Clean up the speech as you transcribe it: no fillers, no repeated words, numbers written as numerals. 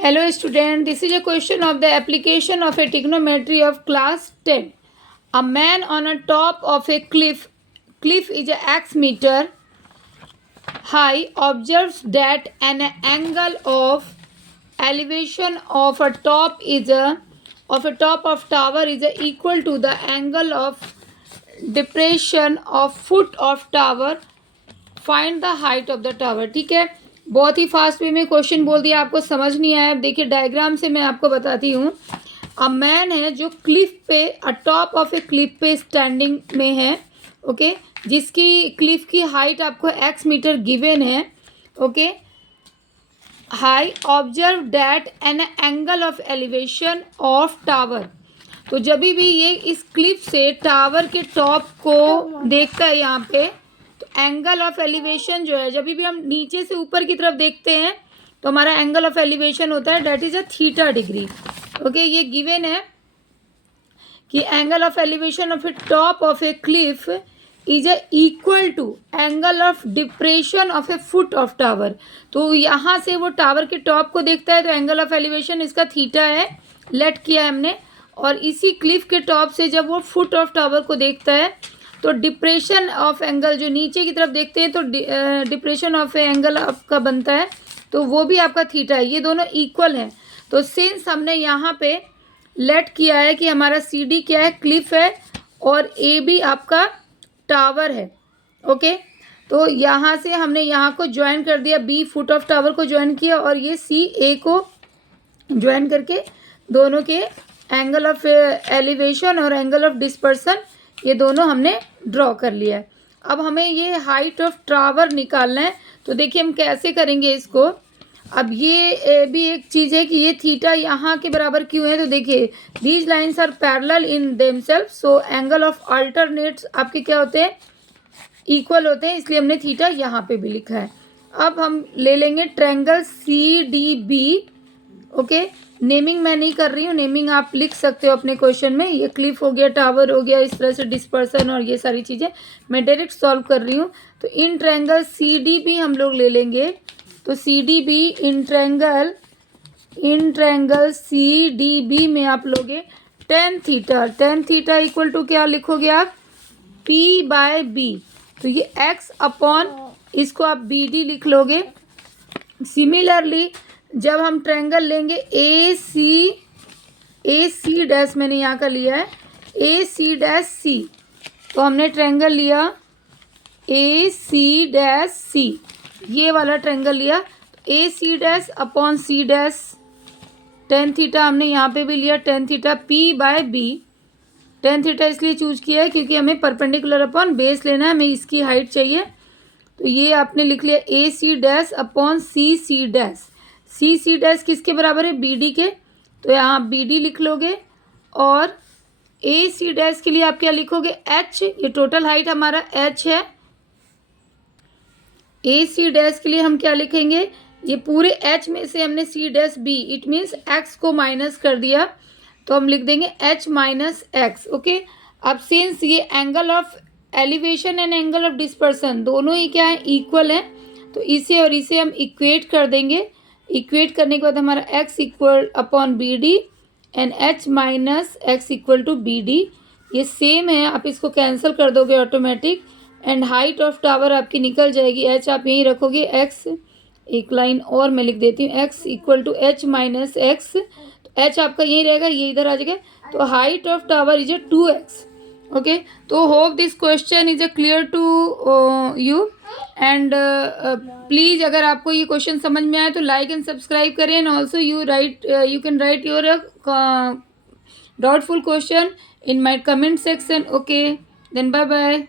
Hello student, this is a question of the application of a trigonometry of class 10. A man on a top of a cliff is a x meter high, observes that an angle of elevation of a top of tower is equal to the angle of depression of foot of tower. Find the height of the tower. ठीक है, बहुत ही fast way में question बोल दिया, आपको समझ नहीं आया. अब देखिए डायग्राम से मैं आपको बताती हूँ. अ मैन है जो क्लिफ पे टॉप ऑफ ए क्लिफ पे स्टैंडिंग में है. ओके, जिसकी क्लिफ की हाइट आपको x मीटर गिवन है. Okay, high observe that an angle of elevation of tower. तो जब भी ये इस क्लिफ से टावर के टॉप को देखता है यहाँ पे, एंगल ऑफ एलिवेशन जो है, जब भी हम नीचे से ऊपर की तरफ देखते हैं तो हमारा एंगल ऑफ एलिवेशन होता है that is a theta degree. Okay, ये गिवन है कि angle of elevation of a top of a cliff is equal to angle of depression of a foot of tower. तो यहाँ से वो टावर के टॉप को देखता है तो एंगल ऑफ एलिवेशन इसका थीटा है, लेट किया है हमने. और इसी क्लिफ के टॉप से जब वो फुट ऑफ टावर को देखता है तो डिप्रेशन ऑफ एंगल, जो नीचे की तरफ देखते हैं तो डिप्रेशन ऑफ एंगल आपका बनता है, तो वो भी आपका थीटा है. ये दोनों इक्वल हैं. तो सिंस हमने यहाँ पे लेट किया है कि हमारा सी डी क्या है, क्लिफ है, और ए बी आपका टावर है. ओके, तो यहाँ से हमने यहाँ को ज्वाइन कर दिया, बी फुट ऑफ टावर को ज्वाइन किया, और ये सी ए को ज्वाइन करके दोनों के एंगल ऑफ एलिवेशन और एंगल ऑफ डिस्पर्सन ये दोनों हमने ड्रॉ कर लिया है. अब हमें ये हाइट ऑफ टावर निकालना है. तो देखिए हम कैसे करेंगे इसको. अब ये भी एक चीज़ है कि ये थीटा यहाँ के बराबर क्यों है. तो देखिए these lines are parallel in themselves, so angle of alternates आपके क्या होते हैं, इक्वल होते हैं, इसलिए हमने थीटा यहाँ पे भी लिखा है. अब हम ले लेंगे triangle C D B. Okay, naming मैं नहीं कर रही हूँ, नेमिंग आप लिख सकते हो अपने क्वेश्चन में. ये क्लिफ हो गया, टावर हो गया, इस तरह से डिस्पर्सन और ये सारी चीज़ें मैं डायरेक्ट सॉल्व कर रही हूँ. तो in triangle C D B हम लोग ले लेंगे. तो C D B in triangle C D B में आप लोगे टेन थीटा इक्वल टू क्या लिखोगे आप, पी बाय बी. तो ये एक्स अपॉन इसको आप बी डी लिख लोगे. सिमिलरली जब हम ट्रायंगल लेंगे ए सी डैश, मैंने यहाँ का लिया है ए सी डैश सी, तो हमने ट्रायंगल लिया ए सी डैश सी, ये वाला ट्रायंगल लिया. A C dash upon C dash tan theta हमने यहाँ पे भी लिया, tan theta P by B. Tan theta इसलिए चूज किया है क्योंकि हमें परपेंडिकुलर अपॉन बेस लेना है, हमें इसकी हाइट चाहिए. तो ये आपने लिख लिया A C dash upon C dash. C dash किसके बराबर है, बी डी के, तो यहाँ बी डी लिख लोगे. और ए सी डैश के लिए आप क्या लिखोगे, एच. ये टोटल हाइट हमारा एच है. ए सी डैश के लिए हम क्या लिखेंगे, ये पूरे एच में से हमने C dash B, it means X को माइनस कर दिया, तो हम लिख देंगे एच माइनस एक्स. ओके, अब सिंस ये angle of elevation and angle of dispersion दोनों ही क्या है, इक्वल है, तो इसे और इसे हम इक्वेट कर देंगे. इक्वेट करने के बाद हमारा x equal upon B D and h minus X equal to B D. ये सेम है, आप इसको कैंसिल कर दोगे automatic, and height of tower आपकी निकल जाएगी. h आप यहीं रखोगे, x एक लाइन और मैं लिख देती हूँ, x equal to h minus X. तो h आपका यहीं रहेगा, ये इधर आ जाएगा. तो height of tower is 2x. Okay, तो hope this question is clear to you. And please अगर आपको ये क्वेश्चन समझ में आए तो लाइक एंड सब्सक्राइब करें. And also you can write your doubtful question in my comment section. Okay, then bye bye.